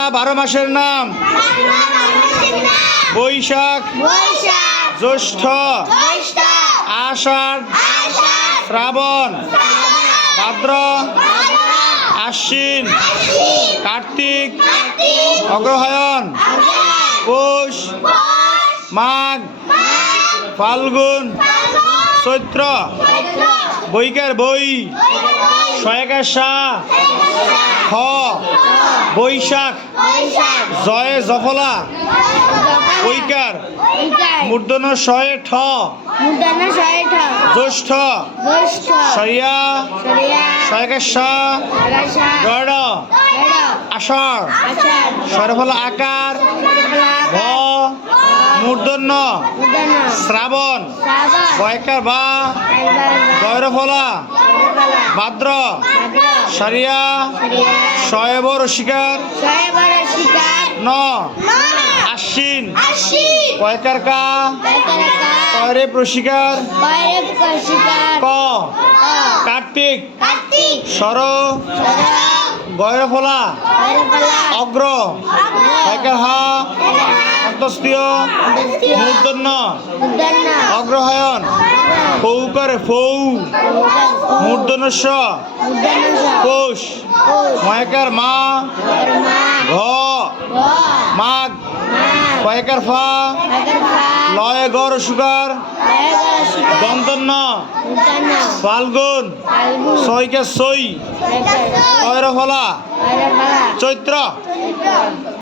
12 মাসের নাম বৈশাখ, জ্যৈষ্ঠ, আষাঢ়, শ্রাবণ, ভাদ্র, আশ্বিন, কার্তিক, অগ্রহায়ণ, পৌষ, মাঘ, ফাল্গুন, চৈত্র। বৈকার বই, সয়কার সা, খ, বৈশাখ, জয়ে জফলা, বৈকার, মূর্ধন্য শয়ে ঠ, জ্যৈষ্ঠ, সরিয়া, সয়কার সা, গড়, আষাঢ়, সরফলা আকার, ভ, মূর্ধন্য, শ্রাবণ, বয়কার বা, গয়রফলা, ভাদ্র, সারিয়া, শয়েবর শিকার, ন, আশ্বিন, কয়কার কা, কয়রে প্রশিকার, ক, কার্তিক, সর, গয়রফলা, অগ্র, কয়কার হা, অন্তস্তীয়, মূর্ধন্য, অগ্রহায়ণ, ফৌকার ফৌ, মূর্ধন্য স, পৌষ, ময়কার মা, ঘ, মাঘ, কয়কার ফা, লয় গড় সুগার, দন্তন্য, ফাল্গুন, সৈকার সই, কয়রফলা, চৈত্র।